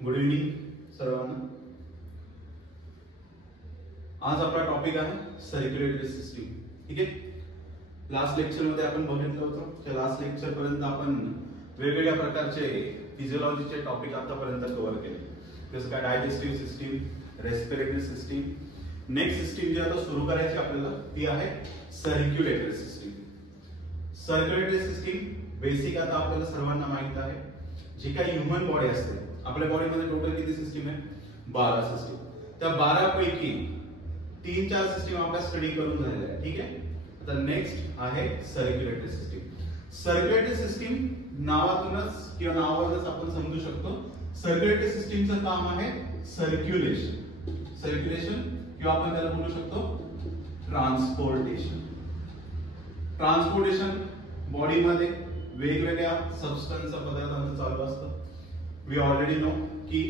Good evening सर्वांना. आज आपला टॉपिक आहे सर्क्युलेटरी सिस्टीम. ठीक आहे. लास्ट लेक्चर मध्ये आपण बघितलं होतं की लास्ट लेक्चर पर्यंत आपण वेगवेगळ्या प्रकारचे फिजिओलॉजीचे टॉपिक आतापर्यंत कव्हर केले, जसं काय digestive system, respiratory system. Next system जी आता सुरू करायची आपल्याला ती आहे circulatory system. Circulatory system basic आता आपल्याला सर्वांना माहित आहे. जी काही ह्युमन बॉडी असते, आपल्या बॉडीमध्ये टोटल किती सिस्टीम आहे? 12 सिस्टीम. त्या 12 पैकी 3-4 सिस्टीम आपण स्टडी करून झालेल्या आहे. ठीक आहे. आता नेक्स्ट आहे सर्क्युलेटरी सिस्टीम. सर्क्युलेटरी सिस्टीम नावातूनच किंवा नावावरूनच आपण समजू शकतो. सर्क्युलेटरी सिस्टीमचं काम आहे सर्क्युलेशन. सर्क्युलेशन किंवा आपण त्याला बोलू शकतो ट्रान्सपोर्टेशन. ट्रान्सपोर्टेशन बॉडीमध्ये वेगवेगळ्या सबस्टन्स पदार्थांचं चालू असतं. वी ऑलरेडी नो की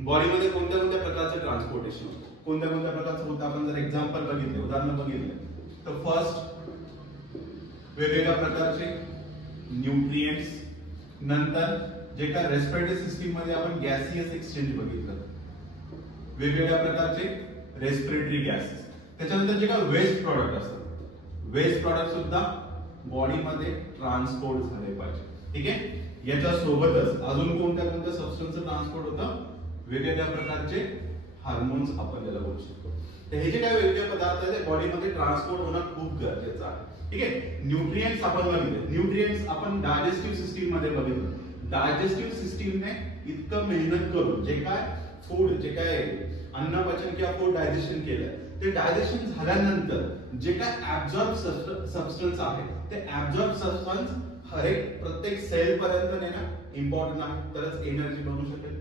बॉडीमध्ये कोणत्या कोणत्या प्रकारचे ट्रान्सपोर्टेशन होतं, कोणत्या कोणत्या प्रकारचं होतं. आपण जर एक्झाम्पल बघितले, उदाहरण बघितले तर फर्स्ट वेगवेगळ्या प्रकारचे न्यूट्रिएंट्स. नंतर जे काय रेस्पिरेटरी सिस्टीम मध्ये आपण गॅसियस एक्सचेंज बघितलं, वेगवेगळ्या प्रकारचे रेस्पिरेटरी गॅसेस. त्याच्यानंतर जे काय वेस्ट प्रॉडक्ट असतात, वेस्ट प्रॉडक्ट सुद्धा बॉडीमध्ये ट्रान्सपोर्ट झाले पाहिजे. ठीक आहे. याच्या सोबतच अजून कोणत्या कोणत्या सबस्टन्सचं ट्रान्सपोर्ट होतं? वेगवेगळ्या प्रकारचे हार्मोन्स आपण त्याला बोलू शकतो. तर हे जे काही वेगवेगळे पदार्थ आहेत बॉडीमध्ये ट्रान्सपोर्ट होणं खूप गरजेचं आहे. ठीक आहे. न्यूट्रिएंट्स आपण बघितले. न्यूट्रिएंट्स आपण डायजेस्टिव्ह सिस्टीम मध्ये बघितलं. डायजेस्टिव्ह सिस्टीमने इतकं मेहनत करून जे काय फूड, जे काय अन्न पचन किंवा फूड डायजेशन केलं, ते डायजेशन झाल्यानंतर जे काय ऍब्झॉर्ब सबस्टन्स आहे ते ऍब्झॉर्ब सबस्टन्स हर एक प्रत्येक सेल पर्यंत नेणं इम्पॉर्टंट आहे, तरच एनर्जी बनू शकेल.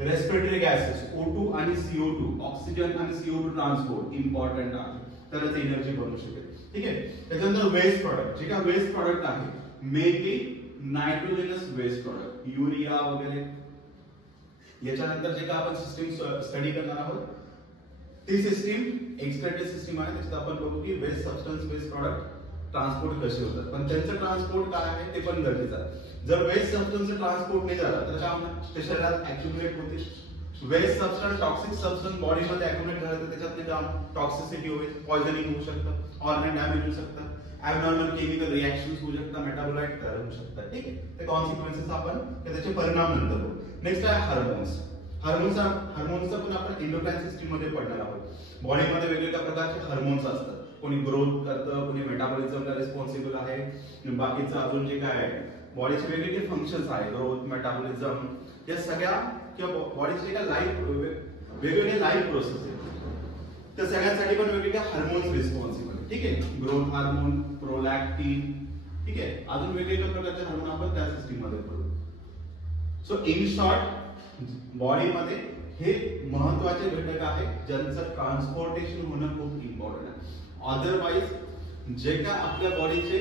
रेस्पिरेटरी गॅसेस O2 आणि CO2, ऑक्सिजन आणि CO2 ट्रान्सपोर्ट इम्पॉर्टंट आहे, तरच एनर्जी बनू शकेल. ठीक आहे. त्याच्यानंतर वेस्ट प्रॉडक्ट, जे काय वेस्ट प्रॉडक्ट आहे mainly nitrogenous waste product, urea वगैरे. याच्यानंतर जे काय आपण सिस्टीम स्टडी करणार आहोत ती सिस्टीम एक्सक्रेटरी सिस्टीम आहे. त्याच्यात आपण बघू की waste substance, waste product transport कसे होतात, पण त्यांचं ट्रान्सपोर्ट काय आहे ते पण गरजेचं आहे. जर वेस्ट सबस्टन्स ट्रान्सपोर्ट नाही झाला तर ते शरीरात ऍक्युमुलेट होते. वेस्ट सबस्टन्स, टॉक्सिक सबस्टन्स बॉडीमध्ये ऍक्युमुलेट झाले तर त्याच्यात टॉक्सिसिटी होईल, पॉइझनिंग होऊ शकतं, ऑर्गन डॅमेज होऊ शकतं, ॲबनॉर्मल केमिकल रिएक्शन्स होऊ शकतात, मेटाबोलाइट तयार होऊ शकतात. ठीक आहे. ते कॉन्सिक्वेन्सेस आपण त्याचे परिणाम नंतर बघू. नेक्स्ट आहे हार्मोन्स. हार्मोन्सचा पण आपण एंडोक्राइन सिस्टीम मध्ये पडणार आहोत. बॉडीमध्ये वेगवेगळ्या प्रकारचे हार्मोन्स असतात. कोणी ग्रोथ करतं, कोणी मेटाबॉलिझमला रिस्पॉन्सिबल आहे, बाकीचं अजून जे काय आहे बॉडीचे वेगवेगळे फंक्शन्स आहे, ग्रोथ, मेटाबॉलिझम, या सगळ्या किंवा बॉडीचे काय वेगवेगळे लाईफ प्रोसेस आहेत, त्या सगळ्यांसाठी पण वेगवेगळे हार्मोन्स रिस्पॉन्सिबल. ठीक आहे. Growth hormone, prolactin. ठीक आहे. अजून वेगवेगळ्या प्रकारचे हार्मोन आपण त्या सिस्टीम मध्ये पडू. सो इन शॉर्ट बॉडीमध्ये हे महत्वाचे घटक आहेत ज्यांचं ट्रान्सपोर्टेशन होणं खूप इम्पॉर्टंट आहे. अदरवाइज जे काय आपल्या बॉडीचे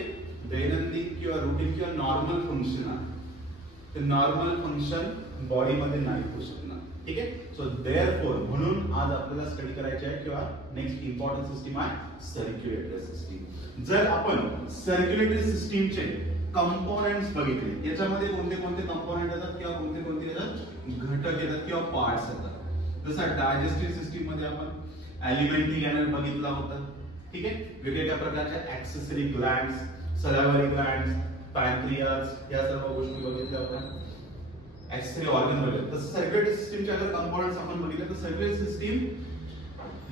दैनंदिन किंवा रुटीन किंवा नॉर्मल फंक्शन आहे ते नॉर्मल फंक्शन बॉडीमध्ये नाही होऊ शकणार. ठीक आहे. सो देअरफॉर म्हणून आज आपल्याला स्टडी करायची आहे किंवा नेक्स्ट इम्पॉर्टंट सिस्टीम आहे सर्क्युलेटरी सिस्टीम. जर आपण सर्क्युलेटरी सिस्टीमचे कंपोनेंट्स बघितले, याच्यामध्ये कोणते कोणते कंपोनेंट येतात किंवा कोणते कोणते येतात घटक येतात किंवा पार्ट्स येतात. जसं डायजेस्टिव्ह सिस्टीम मध्ये आपण एलिमेंटरी कॅनल बघितला होता. ठीक आहे. वेगवेगळ्या प्रकारच्या ऍक्सेसरी ग्लँड्स, सलावरी ग्लँड्स, पॅनक्रियाज, या सर्व गोष्टी बघितल्या होत्या. ऍक्सेसरी ऑर्गन वगैरे. तसं सर्क्युलेटरी सिस्टीमचे अगर कंपोनेंट्स आपण बघितले तर सर्क्युलेटरी सिस्टीम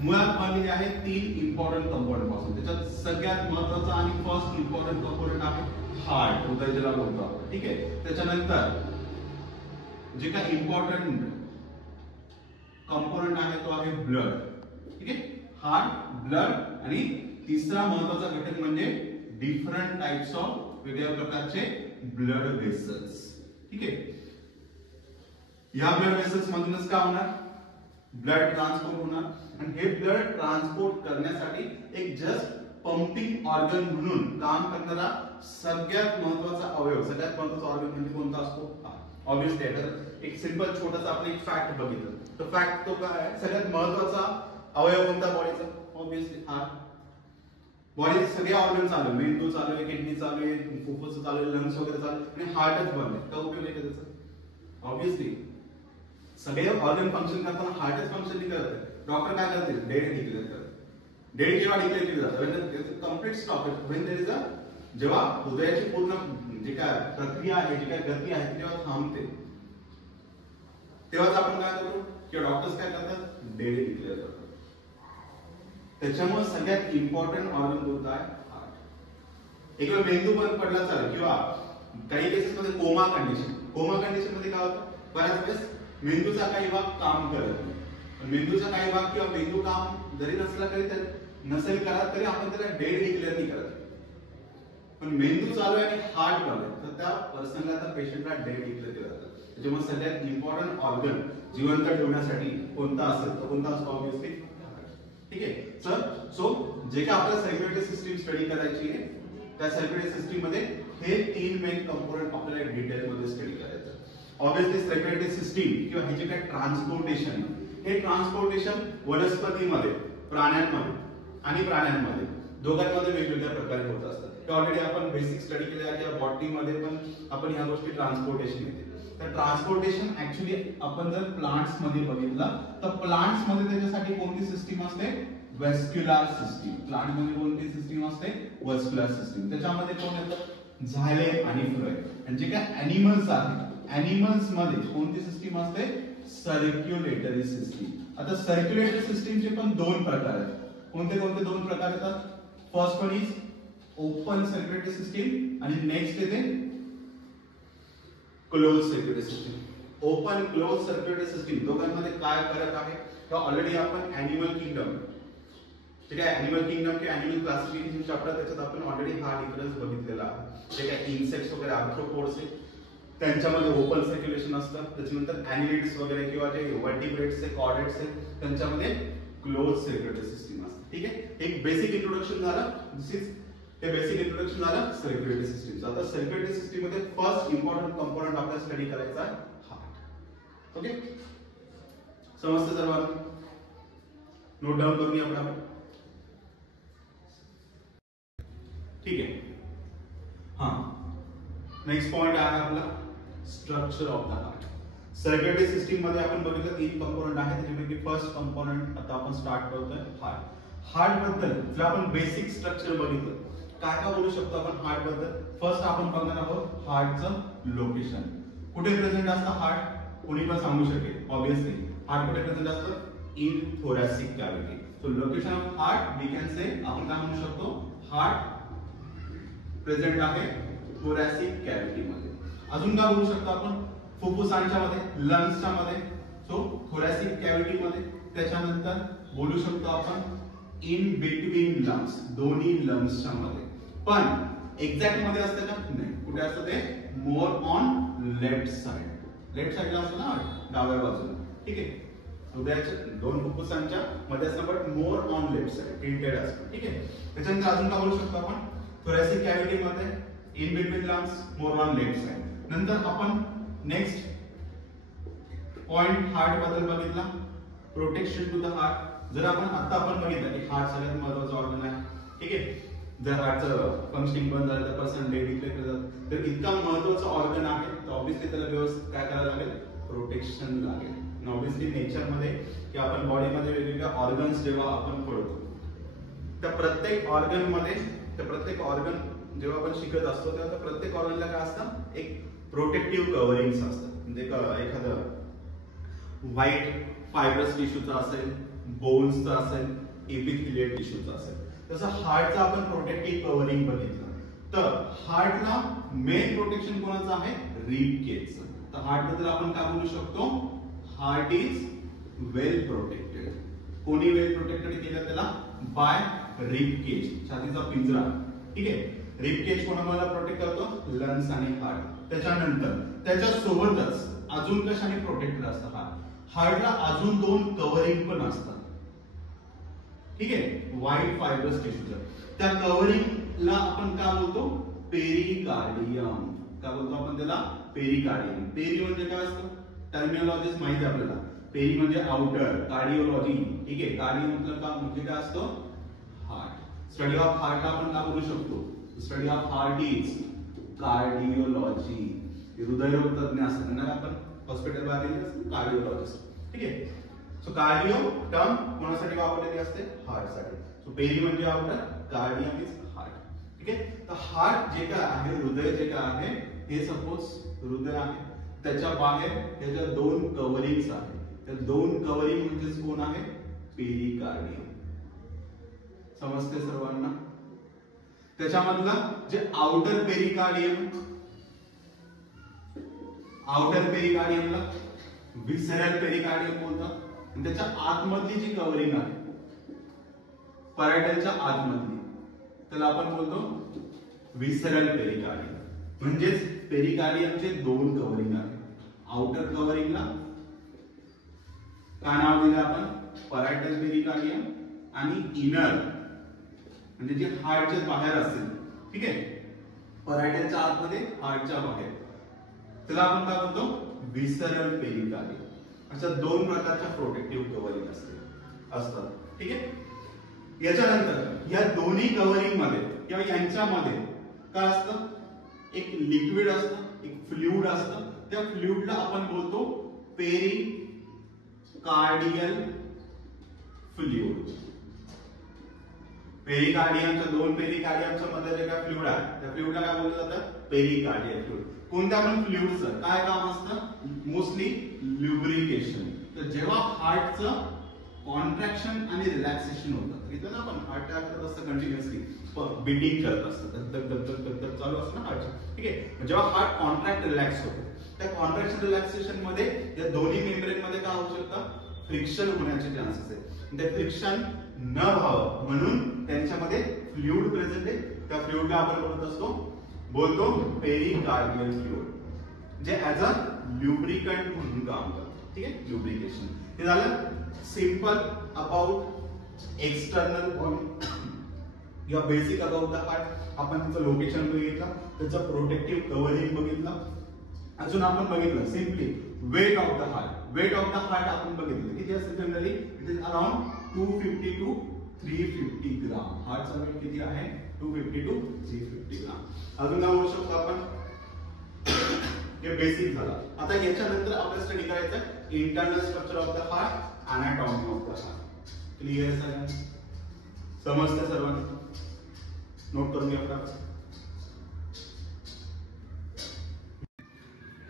मुळात बनलेली आहे 3 इम्पॉर्टंट कंपोनेंट पासून. त्याच्यात सगळ्यात महत्वाचा आणि फर्स्ट इम्पॉर्टंट कंपोनेंट आहे हार्ट, हृदय ज्याला बोलतो आपण. ठीक आहे. त्याच्यानंतर जे काय इम्पॉर्टंट कंपोनेंट आहे तो आहे ब्लड. ठीक आहे. हार्ट, ब्लड आणि तिसरा महत्वाचा घटक म्हणजे डिफरंट टाइप्स ऑफ वेगवेगळ्या प्रकारचे ब्लड वेसल्स. ठीक आहे. या ब्लड वेसल्स मधूनच काय होणार? ब्लड ट्रान्सपोर्ट होणार. आणि हे ब्लड ट्रान्सपोर्ट करण्यासाठी एक जस्ट पंपिंग ऑर्गन म्हणून काम करणारा सगळ्यात महत्वाचा अवयव, सगळ्यात महत्वाचा ऑर्गन म्हणजे कोणता असतो? ऑब्विसली एक सिंपल छोटासा आपण एक फॅक्ट बघितलं तर फॅक्ट तो काय आहे? सगळ्यात महत्वाचा अवयव कोणता बॉडीचा? Obviously heart. बॉडीचे सगळे ऑर्गन चालू आहे, मेंदू चालू आहे, किडनी चालू आहे, फुफ्फुस चालू आहे, लंग्स वगैरे चालू आहे आणि हार्टच बंद आहे. काय उपयोग आहे त्याचा? ऑब्विसली सगळे ऑर्गन फंक्शन करताना हार्टच फंक्शन नाही करत. डॉक्टर काय करतील? डेड डिक्लेअर करतात. डेड केव्हा डिक्लेअर केलं जातं? Complete stop. When there is a, जेव्हा हृदयाची पूर्ण जे काय प्रक्रिया आहे, जी काय गती आहे, तेव्हा थांबते, तेव्हाच आपण काय करतो किंवा डॉक्टर्स काय करतात? डेड डिक्लेअर करतात. त्याच्यामुळे सगळ्यात इम्पॉर्टंट ऑर्गन कोणता आहे? हार्ट. एक वेळ मेंदू बंद पडला चालेल किंवा काही केसेस मध्ये कोमा कंडिशन. कोमा कंडिशन मध्ये काय होतं? बऱ्याच वेळेस मेंदूचा काही भाग काम करत नाही. मेंदूचा काही भाग किंवा मेंदू काम जरी नसला तरी नसेल करत तरी आपण त्याला डेड डिक्लेअर नाही करत. पण मेंदू चालू आहे आणि हार्ट चालू आहे तर त्या पर्सनला, त्या पेशंटला डेड डिक्लेअर केलं जातं. त्याच्यामुळे सगळ्यात इम्पॉर्टंट ऑर्गन जिवंत ठेवण्यासाठी कोणता असेल तर कोणता असतो? ऑब्विसली ठीक आहे सर. सो जे काय आपल्याला सर्क्युलेटरी सिस्टीम स्टडी करायची आहे त्या सर्क्युलेटरी सिस्टीम मध्ये हे 3 मेन कंपोनेंट आपल्याला डिटेल मध्ये स्टडी करायचं. ऑब्विसली सर्क्युलेटरी सिस्टीम किंवा हे जे काय ट्रान्सपोर्टेशन, हे ट्रान्सपोर्टेशन वनस्पतीमध्ये, प्राण्यांमध्ये आणि प्राण्यांमध्ये दोघांमध्ये वेगवेगळ्या प्रकारे होत असतात. ते ऑलरेडी आपण बेसिक स्टडी केले आहे किंवा बॉटनीमध्ये पण आपण ह्या गोष्टी ट्रान्सपोर्टेशन येते. तर ट्रान्सपोर्टेशन ऍक्च्युली आपण जर प्लांट्स मध्ये बघितलं तर प्लांट्स मध्ये त्याच्यासाठी कोणती सिस्टीम असते? Vascular system. प्लांट मध्ये कोणती सिस्टीम असते? Vascular system. त्याच्यामध्ये कोण येतं? झायलेम आणि फ्लोएम. आणि जे काय एनिमल्स आहेत, एनिमल्स मध्ये कोणती सिस्टीम असते? Circulatory system. आता सर्क्युलेटरी सिस्टीमचे पण 2 प्रकार आहेत. कोणते कोणते 2 प्रकार येतात? First one is open circulatory system आणि नेक्स्ट येते close circulatory system. Open close circulatory system दोघांमध्ये काय फरक आहे? तर ऑलरेडी आपण एनिमल किंगडम, ठीक आहे, एनिमल किंगडम किंवा एनिमल क्लासिफिकेशन चॅप्टर त्याच्यात आपण ऑलरेडी हा डिफरन्स बघितलेला आहे. जे काय इन्सेक्ट्स वगैरे आर्थ्रोपोड्स आहे त्यांच्यामध्ये ओपन सर्क्युलेशन असतं. त्याच्यानंतर ॲनिलिड्स वगैरे किंवा जे वर्टिब्रेट्स आहे, कॉर्डेट्स आहे त्यांच्यामध्ये क्लोज सर्क्युलेटरी सिस्टीम असते. ठीक आहे, एक बेसिक इंट्रोडक्शन झालं. दिस इज हे बेसिक इंट्रोडक्शन झालं सर्क्युलेटरी सिस्टीमचं. आता सर्क्युलेटरी सिस्टीम मध्ये फर्स्ट इम्पॉर्टंट कंपोनेंट आपल्याला स्टडी करायचा आहे हार्ट. ओके, समजतं सर्वांना? नोट डाऊन करून घ्या आपण. ठीक आहे. हा, नेक्स्ट पॉइंट आहे आपला structure of the heart. Circulatory system मध्ये आपण बघितलं 3 कंपोनेंट आहेत. त्याच्यापैकी फर्स्ट कंपोनेंट आता आपण स्टार्ट करतोय हार्ट. हार्ट बद्दल जर आपण बेसिक स्ट्रक्चर बघितलं काय काय बोलू शकतो आपण हार्ट बद्दल? फर्स्ट आपण बघणार आहोत हार्टचं लोकेशन. कुठे प्रेझेंट असतं हार्ट? कोणी पण सांगू शकेल. ऑब्विसली हार्ट कुठे प्रेझेंट असतं? In thoracic cavity. So location of heart we can say, आपण काय म्हणू शकतो? हार्ट प्रेझेंट आहे थोरॅसिक कॅव्हिटी मध्ये. अजून काय बोलू शकतो आपण? फुफ्फुसांच्या मध्ये, लंग्सच्या मध्ये. सो थोरॅसिक कॅव्हिटी मध्ये. त्याच्यानंतर बोलू शकतो आपण इन बिटवीन लंग्स, दोन्ही लंग्सच्या मध्ये. पण एक्झॅक्ट मध्ये असतं का? नाही. कुठे असतं ते? More on left side. Left साइडला असतं ना, डाव्या बाजूला. ठीक आहे, हृदयाच्या 2 फुफ्फुसांच्या मध्ये असतं but more on left side, tilted असतं. ठीक आहे, त्याच्यानंतर अजून काय बोलू शकतो आपण? थोरॅसिक कॅव्हिटी मध्ये in between lungs, more on left side. नंतर आपण नेक्स्ट पॉइंट हार्ट बद्दल बघितला, प्रोटेक्शन टू द हार्ट. जर आपण बघितलं की हार्ट सगळ्यात महत्त्वाचं ऑर्गन आहे. ठीक आहे, जर हार्टचं फंक्शनिंग बंद झालं तर पर्सन डेड डिक्लेअर केलं जातं. तर इतका महत्त्वाचा ऑर्गन आहे तर ऑब्विसली त्याला व्यवस्थित काय करायला लागेल? प्रोटेक्शन लागेल. आणि ऑब्विसली नेचर मध्ये की आपण बॉडीमध्ये वेगवेगळ्या ऑर्गन्स जेव्हा आपण पडतो त्या प्रत्येक ऑर्गन मध्ये, त्या प्रत्येक ऑर्गन जेव्हा आपण शिकत असतो तेव्हा त्या प्रत्येक ऑर्गनला काय असतं? एक प्रोटेक्टिव्ह कव्हरिंग्स असतात. म्हणजे एखादं व्हाईट फायब्रस टिश्यूचा असेल, बोन्सचा असेल, एपिथेलियल टिश्यूचा असेल. तसं हार्टचं आपण प्रोटेक्टिव्ह कव्हरिंग बघितलं तर हार्टला मेन प्रोटेक्शन कोणाचं आहे? रिब केजचं. तर हार्ट बद्दल आपण काय बोलू शकतो? Heart is well protected. कोणी वेल प्रोटेक्टेड केलं त्याला? बाय रिब केज, छातीचा पिंजरा. ठीक आहे, रिब केज कोणाला प्रोटेक्ट करतो? लंग्स आणि हार्ट. त्याच्यानंतर त्याच्या सोबतच अजून कशाने प्रोटेक्टेड असतं हार्ट? हार्टला अजून 2 कव्हरिंग पण असतात. ठीक आहे, व्हाईट फायब्रस टिश्यूचं. त्या कव्हरिंगला आपण काय बोलतो? पेरिकार्डियम. काय बोलतो आपण त्याला? पेरिकार्डियम. पेरी म्हणजे काय असतं? टर्मिनॉलॉजीज माहिती आहे आपल्याला. पेरी म्हणजे आउटर, कार्डिओलॉजी. ठीक आहे, कार्डिओ मतलब का म्हणजे काय असतो? हार्ट. स्टडी ऑफ हार्टला आपण काय बोलू शकतो? Study of heart is cardiology. हृदयरोग तज्ञ असतात त्यांना आपण हॉस्पिटल बाहेर कार्डिओलॉजिस्ट. ठीक आहे. सो कार्डिओ टर्म कोणासाठी वापरलेली असते? हार्टसाठी. सो पेरी म्हणजे आउटर, कार्डियम इज हार्ट. ठीक आहे. तर हार्ट जे काय आहे, हृदय जे काय आहे, हे सपोज हृदय आहे, त्याच्या बाहेर त्याच्या दोन कव्हरिंग्स आहेत. त्या दोन कव्हरिंग म्हणजे कोण आहे? पेरिकार्डियम. समजते सर्वांना? त्याच्यामधला जे आउटर पेरिकार्डियम, आउटर पेरिकार्डियमला विसरल पेरिकार्डियम बोलतात. आणि त्याच्या आतमधली जी कव्हरिंग आहे, परायटलच्या आतमधली, त्याला आपण बोलतो विसरल पेरिकार्डियम. म्हणजेच पेरिकार्डियमचे दोन कव्हरिंग आहेत. आउटर कव्हरिंगला काय नाव दिलं आपण? Parietal pericardium. आणि इनर म्हणजे जे हार्टच्या बाहेर असेल, ठीक आहे, परायटलच्या आतमध्ये हार्टच्या बाहेर, त्याला आपण काय बोलतो? विसरल पेरिकार्डियम. अशा दोन प्रकारच्या प्रोटेक्टिव्ह कव्हरिंग असतात. ठीक आहे. याच्यानंतर या दोन्ही कव्हरिंग मध्ये किंवा यांच्यामध्ये काय असतं? एक लिक्विड असतं, एक फ्लुइड असतं. त्या फ्लुइडला आपण बोलतो पेरिकार्डियल फ्लुइड. पेरिकार्डियमच्या दोन पेरिकार्डियमच्या मध्ये जे काय फ्लुइड आहे, त्या फ्लुइडला काय बोललं जातं? Pericardial fluid. कोणत्या पण फ्लुइडचं काय काम असतं? मोस्टली ल्युब्रिकेशन. तर जेव्हा हार्टचं कॉन्ट्रॅक्शन आणि रिलॅक्सेशन होतं, इथं ना आपण हार्ट अटॅक करत असतं, कंटिन्युअसली बीटिंग करत असतं, धक धक धक धक धक चालू असतं ना हार्टचं. ठीक आहे. जेव्हा हार्ट कॉन्ट्रॅक्ट रिलॅक्स होतो, त्या कॉन्ट्रॅक्शन रिलॅक्सेशन मध्ये या दोन्ही मेम्ब्रेन मध्ये काय होऊ शकतं? फ्रिक्शन होण्याचे चान्सेस आहेत. ते फ्रिक्शन न व्हावं म्हणून त्यांच्यामध्ये फ्लुइड प्रेझेंट आहे. त्या फ्लुइडला आपण बोलतो पेरिकार्डियल फ्लुइड, जे ऍज अ ल्युब्रिकंट म्हणून काम करतं. ठीक आहे. ल्युब्रिकेशन हे झालं सिंपल अबाउट एक्सटर्नल बॉडी किंवा बेसिक अबाउट द हार्ट. आपण त्याचं लोकेशन बघितलं, त्याचं प्रोटेक्टिव्ह कव्हरिंग बघितलं. अजून आपण बघितलं simply weight of the heart. Weight of the heart आपण बघितलं किती असते generally? It is around 250 to 350 gram. हार्टचा वेट किती आहे? 250 टू 350 ग्राम. अजून काय बोलू शकतो आपण? हे बेसिक झालं. आता याच्यानंतर आपल्याला स्टडी करायचं internal structure of the heart, anatomy of the heart. Clear सगळ्यांना? समजतं सर्वांना? नोट करून घ्या.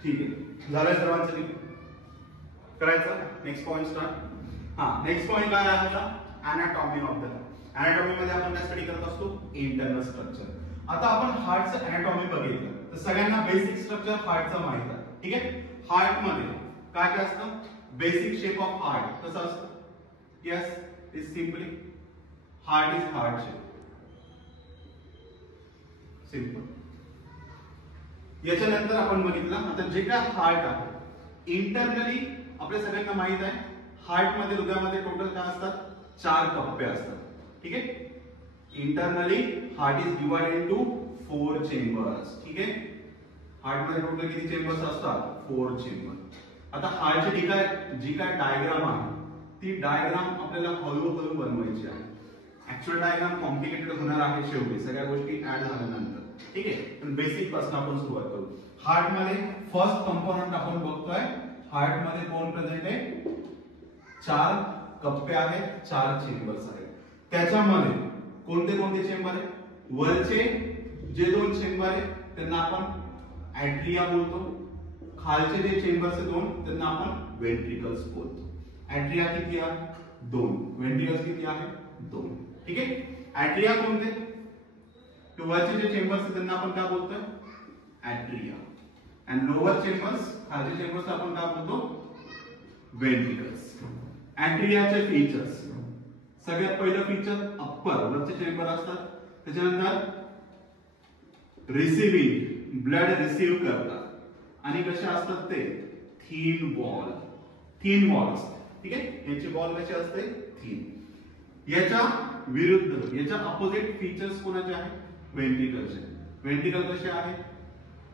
ठीक आहे. झालं सर्वांचं? करायचं next point start. Next point काय आहे आपला? Anatomy of the heart. Anatomy मध्ये आपण काय स्टडी करत असतो? Internal structure. आता आपण हार्टचं अनाटॉमी बघितलं तर सगळ्यांना बेसिक स्ट्रक्चर हार्टचं माहित आहे. ठीक आहे. हार्ट मध्ये काय काय असतं? बेसिक शेप ऑफ हार्ट कसं असतं? Yes, is simply heart is heart shape. Simple. याच्यानंतर आपण बघितलं आता जे काय हार्ट आहे इंटरनली आपल्या सगळ्यांना माहित आहे हार्ट मध्ये, हृदयामध्ये टोटल काय असतात? 4 कप्पे असतात. ठीक आहे. Internally heart is divided into 4 chambers. ठीक आहे. हार्ट मध्ये टोटल किती चेंबर्स असतात? 4 चेंबर. आता हार्टची जी काय डायग्राम आहे ती डायग्राम आपल्याला हळूहळू बनवायची आहे. ऍक्च्युअल डायग्राम कॉम्प्लिकेटेड होणार आहे शेवटी सगळ्या गोष्टी ऍड झाल्यानंतर. ठीक आहे. पण बेसिक पासून आपण सुरुवात करू. हार्ट मध्ये फर्स्ट कंपोनंट आपण बघतोय. हार्ट मध्ये कोण प्रेझेंट आहे? 4 कप्पे आहेत, 4 चेंबर्स आहेत. त्याच्यामध्ये कोणते कोणते चेंबर आहेत? वरचे जे 2 चेंबर आहेत त्यांना आपण ऍट्रिया बोलतो. खालचे जे चेंबर्स आहेत 2 त्यांना आपण वेंट्रिकल्स बोलतो. ऍट्रिया किती आहे? 2. वेंट्रिकल्स किती आहे? 2. ठीक आहे. ऍट्रिया कोणते? वरचे जे चेंबर्स आहेत त्यांना आपण काय बोलतोय? ऍट्रिया. अँड लोअर चेंबर्स, खालचे चेंबर्स आपण काय बोलतो? वेंट्रिकल्स. ऍट्रियाचे फीचर्स, सगळ्यात पहिलं फीचर अप्पर वरचे चेंबर असतात. त्याच्यानंतर रिसिव्हिंग, ब्लड रिसीव्ह करतात. आणि कसे असतात ते? Thin wall. थीन वॉल असते. ठीक आहे. याची वॉल कशी असते? थीन. याच्या विरुद्ध, याच्या अपोजिट फीचर्स कोणाचे आहेत? वेंट्रिकलचे. वेंट्रिकल कसे आहे?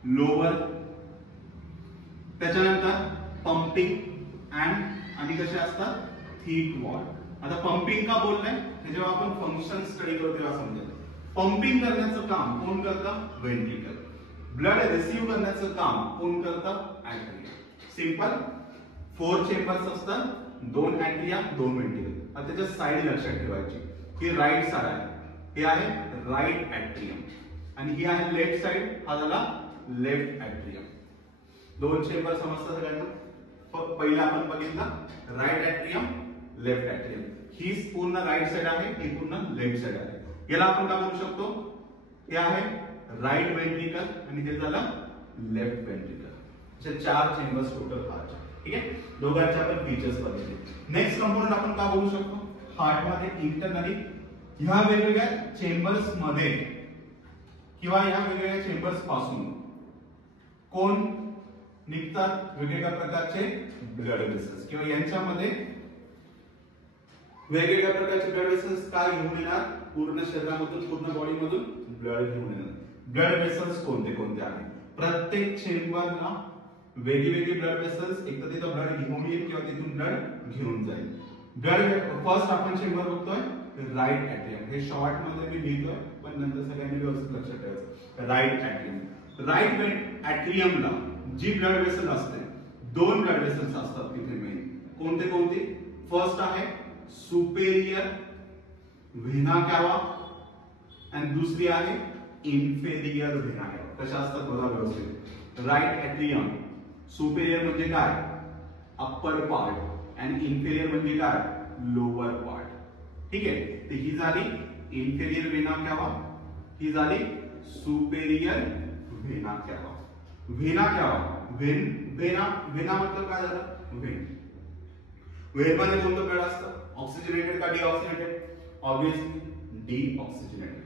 लोअर. त्याच्यानंतर पंपिंग आणि कसे असतात? Thick wall. आता पंपिंग का बोललाय हे जेव्हा आपण फंक्शन स्टडी करतो तेव्हा समजेल. पंपिंग करण्याचं काम कोण करतं? वेंट्रिकल. ब्लड रिसीव्ह करण्याचं काम कोण करतं? ऍट्रिया. सिंपल 4 चेंबर्स असतात, 2 ऍट्रियम 2 वेंट्रिकल. आता त्याच्या साइड लक्षात ठेवायची. ही राईट साइड आहे, हे आहे राईट ऍट्रियम आणि ही आहे लेफ्ट साइड, हा झाला लेफ्ट ऍट्रियम. 2 चेंबर समजतात सगळ्यांना. पहिला आपण बघितला राईट ऍट्रियम लेफ्ट ऍट्रियम. ही पूर्ण राईट साइड आहे, ही पूर्ण लेफ्ट साइड आहे. याला आपण काय म्हणू शकतो, हे आहे राईट वेंट्रिकल आणि हे झालं लेफ्ट वेंट्रिकल. असे 4 चेंबर्स टोटल हार्ट. ठीक आहे, दोघांचे आपण फीचर्स बघितले. नेक्स्ट कंपोनंट आपण काय बघू शकतो, हार्ट मध्ये इंटरनली ह्या वेगवेगळ्या चेंबर्स मध्ये किंवा ह्या वेगवेगळ्या चेंबर्स पासून कोण निघतात, वेगवेगळ्या प्रकारचे ब्लड वेसल्स किंवा यांच्यामध्ये वेगवेगळ्या प्रकारचे ब्लड वेसल्स काय घेऊन येणार, पूर्ण शरीरामधून पूर्ण बॉडीमधून ब्लड घेऊन येणार. ब्लड वेसल्स कोणते कोणते आहेत, प्रत्येक चेंबरला वेगवेगळे ब्लड वेसल्स, एक तर तिथं ब्लड घेऊन येईल किंवा तिथून ब्लड घेऊन जाईल. ब्लड फर्स्ट आपण चेंबर बघतोय राईट ऍट्रियम. हे शॉर्ट मध्ये मी लिहितोय पण नंतर सगळ्यांनी व्यवस्थित लक्षात ठेवायचं. राईट ऍट्रियम. राईट ऍट्रियमला जी ब्लड वेसल असते, 2 ब्लड वेसल्स असतात तिथे मेन. कोणते कोणते, फर्स्ट आहे सुपेरियर व्हेना कॅवा आणि दुसरी आहे इन्फेरियर व्हेना कॅवा. कशा असतात बघा व्यवस्थित. राईट ऍट्रियम सुपेरियर म्हणजे काय, अप्पर पार्ट आणि इन्फेरियर म्हणजे काय, लोअर पार्ट. ठीक आहे, तर ही झाली इन्फेरियर व्हेना कॅवा, ही झाली सुपेरियर व्हेना कॅवा. व्हेना कॅवा, व्हेना मतलब काय झालं, व्हेन. व्हेन मध्ये कोणतं ब्लड असतं, ऑक्सिजनेटेड का डिऑक्सिजनेटेड, ऑब्वियसली डिऑक्सिजनेटेड.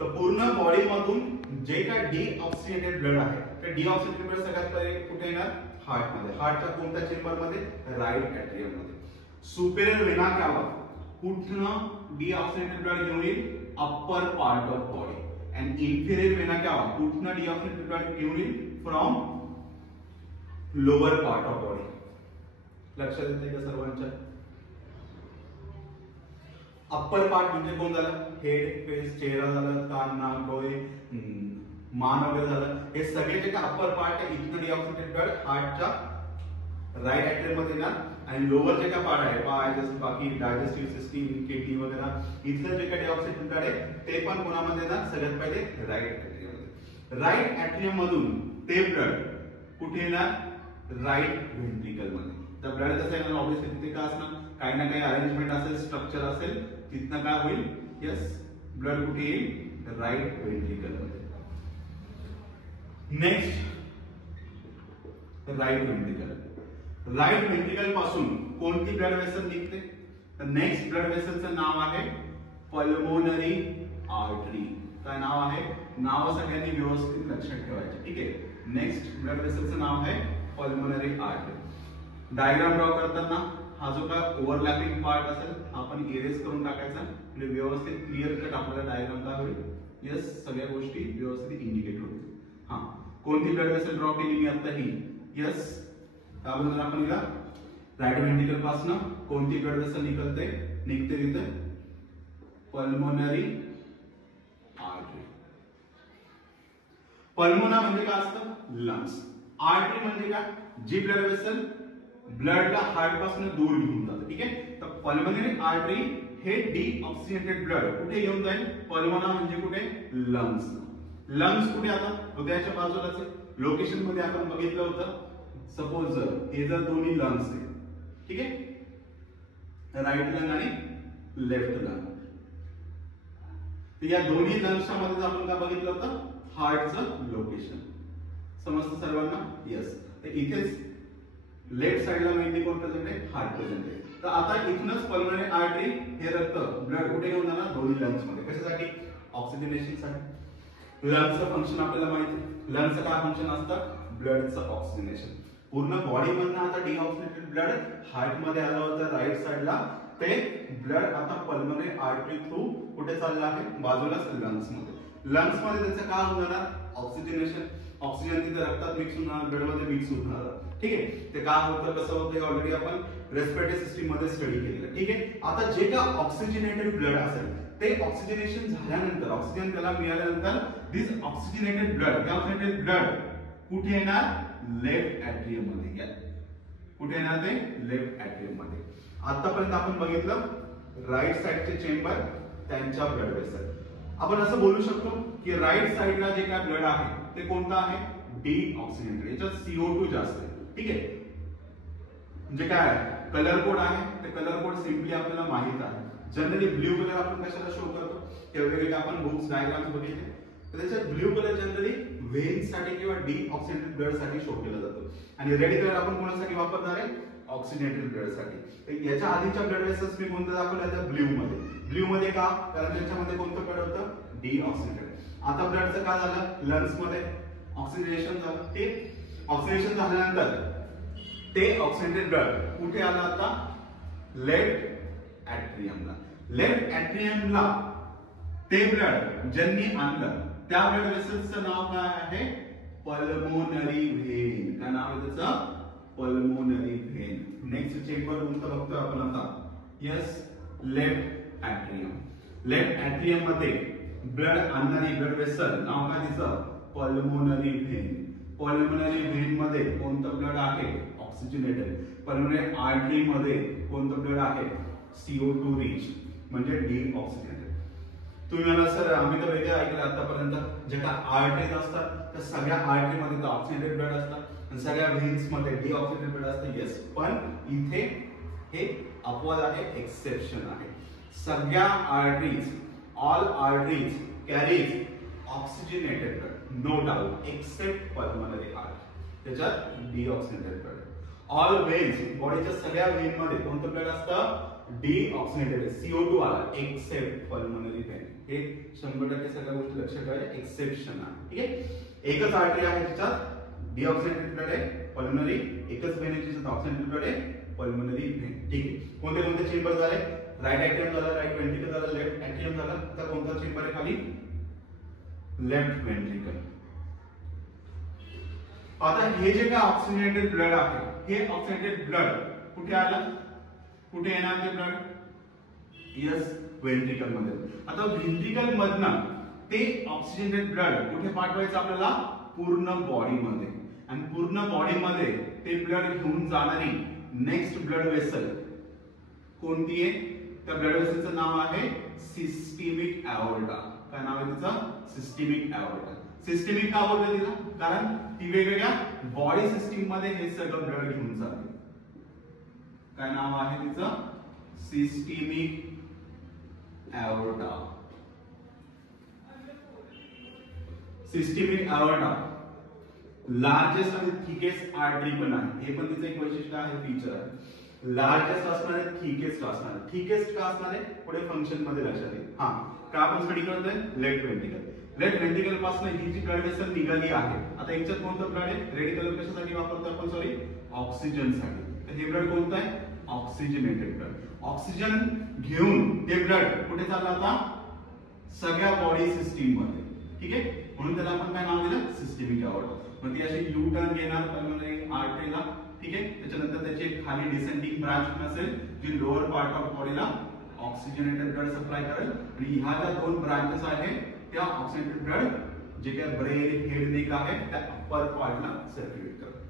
तर पूर्ण बॉडी मधून जे काय डिऑक्सिजनेटेड ब्लड आहे, ते डिऑक्सिजनेटेड ब्लड सगळ्यात पहिले कुठे येणार, हार्ट मध्ये. हार्टच्या कोणत्या चेंबर मध्ये, राईट ऍट्रियम मध्ये. सुपेरियर व्हेना कॅवा कुठनं डिऑक्सिजनेटेड ब्लड घेऊन येईल, अप्पर पार्ट ऑफ बॉडी. आणि इन्फेरियर व्हेना कॅवा कुठनं डिऑक्सिजनेटेड ब्लड घेऊन येईल, from lower part of body. लक्षात येते का सर्वांच्या. अप्पर पार्ट म्हणजे कोण झालं, हेड, फेस, चेहरा झालं, कान, नाक, डोळे, मान वगैरे झालं. हे सगळे जे काय अप्पर पार्ट आहे, इथनं डिऑक्सिजनेटेड ब्लड हार्टच्या राईट ऍट्रियम मध्ये येणार. आणि लोअर जे काय पार्ट आहे, पाय, जसं बाकी डायजेस्टिव्ह सिस्टीम, किडनी वगैरे, इथलं जे काय डिऑक्सिजनेटेड ब्लड आहे ते पण कोणामध्ये येणार, सगळ्यात पहिले राईट ऍट्रियम मध्ये. राईट ऍट्रियम मधून ते ब्लड कुठे येणार, राईट व्हेंट्रिकल मध्ये. तर ब्लड कसं येणार, ऑब्वियसली तिथे काय असणार, काही ना काही अरेंजमेंट असेल, स्ट्रक्चर असेल, तिथनं काय होईल, यस ब्लड कुठे येईल, राईट व्हेंट्रिकल मध्ये. Next right ventricle. Right ventricle पासून कोणती ब्लड वेसल निघते, तर नेक्स्ट ब्लड वेसलचं नाव आहे पल्मोनरी आर्टरी. काय नाव आहे, नाव सगळ्यांनी व्यवस्थित लक्षात ठेवायचे. ठीक आहे, नेक्स्ट ब्लड वेसलचं नाव आहे पल्मोनरी आर्टरी. डायग्राम ड्रॉ करताना हा जो काय ओव्हरलॅपिंग पार्ट असेल आपण इरेज करून टाकायचा, म्हणजे व्यवस्थित क्लिअर कट आपल्याला डायग्राम काय होईल, यस सगळ्या गोष्टी व्यवस्थित इंडिकेट होतील. हा, कोणती ब्लड वेसल ड्रॉ केली मी आता ही, यस त्याबद्दल आपण हिला राईट व्हेंट्रिकल पासून कोणती ब्लड वेसल निघते तिथे, पल्मोनरी आर्टरी. पल्मोना म्हणजे काय असतं, लंग्स. आर्टरी म्हणजे काय, जी ब्लड वेसल ब्लडला हार्ट पासून दूर घेऊन जाते. ठीक आहे, तर पल्मोनरी आर्टरी हे डिऑक्सिजनेटेड ब्लड कुठे घेऊन जाईल, पल्मोना म्हणजे कुठे, लंग्स. लंग्स कुठे, आता हृदयाच्या बाजूलाच लोकेशन मध्ये आपण बघितलं होतं. सपोज हे जर दोन्ही लंग्स आहे, ठीक आहे, राईट लंग आणि लेफ्ट लंग, तर या दोन्ही लंग्सच्या मध्ये आपण काय बघितलं होतं, हार्टचं लोकेशन. समजतं सर्वांना, यस. तर इथेच लेफ्ट साइडला मेनली कोण प्रेझेंट आहे, हार्ट प्रेझेंट आहे. तर आता इथूनच पल्मोनरी आर्टरी हे रक्त ब्लड कुठे घेऊन जाणार, दोन्ही लंग्स मध्ये. कशासाठी, ऑक्सिजनेशन साठी. लंग्सचं फंक्शन आपल्याला माहिती आहे, लंग्सचं काय फंक्शन असतं, ब्लडचं ऑक्सिजनेशन. पूर्ण बॉडी मधनं आता डिऑक्सिजनेटेड ब्लड हार्ट मध्ये आलं होतं राईट साइडला, ते ब्लड आता पल्मोनरी आर्टरी थ्रू कुठे चाललं आहे, बाजूलाच लंग्स मध्ये. लंग्स मध्ये त्याचं काय होणार, ऑक्सिजनेशन. ऑक्सिजन तिथे रक्तात मिक्स होणार, ब्लड मध्ये मिक्स होणार. ठीक आहे, ते काय होतं, कसं होतं, हे ऑलरेडी आपण रेस्पिरेटरी सिस्टीम मध्ये स्टडी केलेलं. ठीक आहे, आता जे काय ऑक्सिजनेटेड ब्लड असेल ते ऑक्सिजनेशन झाल्यानंतर, ऑक्सिजन त्याला मिळाल्यानंतर, दिस ऑक्सिजनेटेड ब्लड कुठे येणार, लेफ्ट ऍट्रियम मध्ये घ्या. कुठे येणार ते? लेफ्ट ऍट्रियम मध्ये. आतापर्यंत आपण बघितलं राईट साइडचे चेंबर, त्यांच्या ब्लड वेसल. आपण असं बोलू शकतो की राईट साइडला जे काय ब्लड आहे ते कोणतं आहे? डीऑक्सिजनेटेड. याच्यात CO2 जास्त आहे. ठीक आहे. म्हणजे काय कलर कोड आहे, ते कलर कोड सिम्पली आपल्याला माहित आहे. जनरली ब्ल्यू कलर आपण कशाला शो करतो? वेगवेगळे आपण बुक्स डायग्राम्स बघितले तर त्याच्यात ब्ल्यू कलर जनरली व्हेन साठी किंवा डीऑक्सिजनेटेड ब्लड साठी शो केला जातो. आणि रेड कलर आपण कोणासाठी वापरणार आहे? ऑक्सिजनेटेड ब्लड साठी. तर याच्या आधीच्या ब्लड वेसल्स मी कोणतं दाखवलं? ब्ल्यू मध्ये. ब्ल्यू मध्ये का? कारण त्याच्यामध्ये कोणतं ब्लड होतं? डीऑक्सिजनेटेड. आता ब्लडचं काय झालं? लंग्स मध्ये ऑक्सिडेशन झालं. ते ऑक्सिडेशन झाल्यानंतर ते ऑक्सिडेटेड ब्लड कुठे आलं? आता लेफ्ट ऍट्रियमला. लेफ्ट ऍट्रियमला ते ब्लड ज्यांनी आणलं त्या ब्लड वेसल्सचं नाव काय आहे? Pulmonary when. काय नाव आहे त्याचं? Pulmonary when. नेक्स्ट चेंबर कोणतं बघतोय आपण आता? Yes, left atrium. Left atrium मध्ये ब्लड आणणारी ब्लड वेसल नाव काय तिचं? Pulmonary when. पल्मोनरी व्हेन मध्ये कोणतं ब्लड आहे? ऑक्सिजनेटेड. पल्मोनरी आर्टरी मध्ये कोणतं ब्लड आहे? CO2 रिच म्हणजे डीऑक्सिजनेटेड. तुम्ही मला सर आम्ही तर वेगळं ऐकलं आतापर्यंत जे काय आर्टरीज असतात त्या सगळ्या आर्टरी मध्ये ऑक्सिजनेटेड ब्लड असतात आणि सगळ्या व्हेन्स मध्ये डीऑक्सिजनेटेड ब्लड असतं. येस, पण इथे हे अपवाद आहे, एक्सेप्शन आहे. सगळ्या arteries, all arteries carries oxygenated blood, no doubt, except pulmonary artery. त्याच्यात डीऑक्सिजनेटेड ब्लड. ऑल व्हेन्स, बॉडीच्या सगळ्या व्हेन मध्ये कोणतं ब्लड असतं? डीऑक्सिजनेटेड, CO2 आला, एक्सेप्ट पल्मोनरी व्हेन. हे 100% सगळ्या गोष्टी लक्षात ठेवायच्या, एक्सेप्शन आहे. ठीक आहे. एकच आर्टरी आहे ज्याच्यात डीऑक्सिजनेटेड ब्लड आहे, पल्मोनरी. एकच व्हेन आहे ज्याच्यात ऑक्सिजनेटेड ब्लड आहे, पल्मोनरी व्हेन. ठीक आहे. कोणते कोणते चेंबर झाले? राईट ऍट्रियम झाला, राईट वेंट्रिकल झाला, लेफ्ट ऍट्रियम झाला. आता कोणता चेंबर आहे खाली? Left ventricle. आता हे जे काय ऑक्सिजनेटेड ब्लड आहे, हे ऑक्सिजनेटेड ब्लड कुठे आलं? कुठे येणार ते ब्लड? यस, वेंट्रिकल मध्ये. आता वेंट्रिकल मधनं ते ऑक्सिजनेटेड ब्लड कुठे पाठवायचं आपल्याला? पूर्ण बॉडी मध्ये. आणि पूर्ण बॉडी मध्ये ते ब्लड घेऊन जाणारी नेक्स्ट ब्लड वेसल कोणती आहे? त्या ब्लड वेसलचं नाव आहे सिस्टेमिक एओर्टा. काय नाव आहे तिचं? Systemic aorta. सिस्टेमिक का बोलतो तिला? कारण ती वेगवेगळ्या बॉडी सिस्टीम मध्ये हे सगळं ब्लड घेऊन जाते. काय नाव आहे तिचं? Systemic aorta. Systemic aorta largest आणि थिकेस्ट आर्टरी पण आहे. हे पण तिचं एक वैशिष्ट्य आहे, फीचर आहे. लार्जेस्ट असणार आहे, थिकेस्ट असणार आहे. थिकेस्ट का असणार आहे? पुढे फंक्शन मध्ये लक्षात येईल. हा, का आपण स्टडी करतोय? Left ventricle. लेफ्ट वेंट्रिकल पासून ही जी ब्लड वेसल निघाली आहे, आता याच्यात कोणतं ब्लड आहे? रेड कलर कशासाठी वापरतो आपण? सॉरी, ऑक्सिजन साठी. तर हे ब्लड कोणतं आहे? Oxygenated blood. ऑक्सिजन घेऊन ते ब्लड कुठे चाललं? आता सगळ्या बॉडी सिस्टीम मध्ये. ठीक आहे. म्हणून त्याला आपण काय नाव दिलं? Systemic aorta. मग ती अशी यू टर्न घेणार पल्मोनरी आर्टरीला. ठीक आहे. त्याच्यानंतर त्याची खाली डिसेंडिंग ब्रांच असेल जी लोअर पार्ट ऑफ बॉडीला ऑक्सिजनेटेड ब्लड सप्लाय करेल. आणि ह्या ज्या दोन ब्रांचेस आहेत त्या ऑक्सिजनेटेड ब्लड जे काय ब्रेन, हेड, नेक आहे त्या अप्पर पार्टला सर्क्युलेट करतात.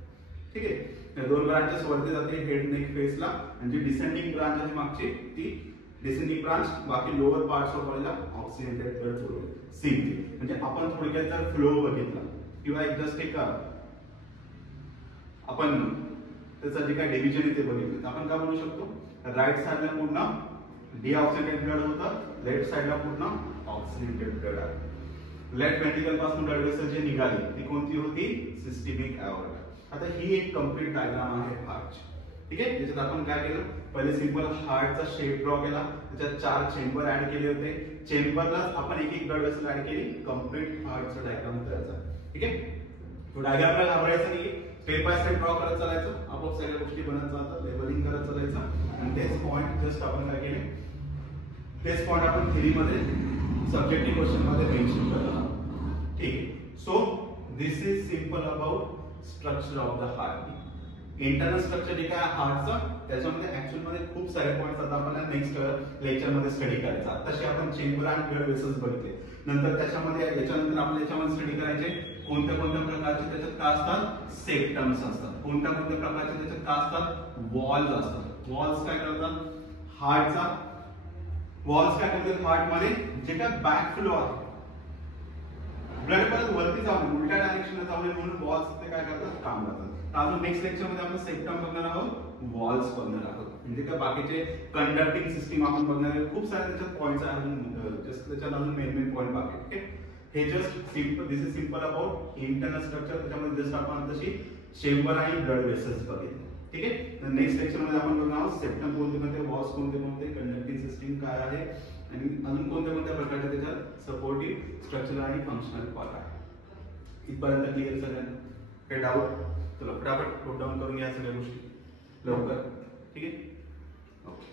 ठीक आहे. त्या दोन ब्रांचेस वरती जाते हेड, नेक, फेसला. आणि जी डिसेंडिंग ब्रांच आहे मागची ती डिसेंडिंग ब्रांच बाकी लोअर पार्ट्स ऑफ बॉडीला ऑक्सिजनेटेड ब्लड पुरवते. सिम्पली म्हणजे आपण थोडक्यात जर फ्लो बघितला किंवा एक जस्ट एक आपण त्याचं जे काय डिव्हिजन आहे ते बघितलं तर आपण काय म्हणू शकतो? राईट साइडला पूर्ण डीऑक्सिजनेटेड ब्लड होतं, लेफ्ट साइडला पूर्ण ऑक्सिजनेटेड ब्लड आहे. लेफ्ट वेंट्रिकल पासून ब्लड वेसल जी निघाली ती कोणती होती? Systemic aorta. आता ही एक कंप्लीट डायग्राम आहे हार्टची. ठीक आहे. त्याच्यात आपण काय केलं? पहिले सिंपल हार्टचा शेप ड्रॉ केला, त्याच्यात 4 चेंबर ऍड केले होते. चेंबरला आपण एक एक ब्लड वेसल ऍड केली, कंप्लीट हार्टचा डायग्राम तयार झाला. ठीक आहे. तो डायग्रामला घाबरायचं नाही, स्टेप बाय स्टेप ड्रॉ करत चालायचं, आपोआप सगळ्या गोष्टी बनत जातात, लेबलिंग करत चालायचं. आणि तेच पॉइंट जस्ट आपण काय केले, तेच पॉइंट आपण थेरी मध्ये सब्जेक्टिव्ह क्वेश्चन मध्ये मेन्शन करत आहोत. ठीक आहे. So this is simple about structure of the heart. Internal structure जे काय हार्टचं त्याच्यामध्ये ऍक्च्युअल मध्ये खूप सारे पॉइंट्स आता आपल्याला नेक्स्ट लेक्चर मध्ये स्टडी करायचा. तसे आपण चेंबर आणि ब्लड वेसल्स बघितले. नंतर त्याच्यामध्ये याच्यानंतर आपण याच्यामध्ये स्टडी करायचे कोणत्या कोणत्या प्रकारचे त्याच्यात काय असतात, सेप्टम्स असतात. कोणत्या कोणत्या प्रकारचे त्याच्यात काय असतात, वॉल्स असतात. वॉल्स काय करतात, हार्टचा वॉल्स काय करतात, हार्ट मध्ये जे काय बॅक फ्लो आहे, ब्लड परत वरती जाऊ नये, उलट्या डायरेक्शनला जाऊ नये म्हणून वॉल्स ते काय करतात, काम करतात. अजून नेक्स्ट लेक्चर मध्ये आपण सेप्टम बघणार आहोत, वॉल्स बघणार आहोत. म्हणजे काय बाकीचे कंडक्टिंग सिस्टीम आपण बघणार आहे. खूप सारे त्याच्यात पॉइंट्स आहेत, जस्ट त्याच्यात अजून मेन पॉइंट बाकी आहे. ओके, हे just simple, this is simple about internal structure. त्याच्यामध्ये जस्ट आपण तशी चेंबर आणि ब्लड वेसल्स बघितले. ठीक आहे, नेक्स्ट लेक्चर मध्ये आपण बघणार आहोत सेप्टम कोणते कोणते, वॉल्स कोणते कोणते, कंडक्टिंग सिस्टीम काय आहे आणि अजून कोणत्या कोणत्या प्रकारचे त्याच्यात सपोर्टिव्ह स्ट्रक्चरल आणि फंक्शनल पार्ट आहे. इथपर्यंत क्लिअर सगळ्यांना, काही डाऊट? चला फटाफट नोट डाऊन करून घ्या सगळ्या गोष्टी लवकर. ठीक आहे, ओके.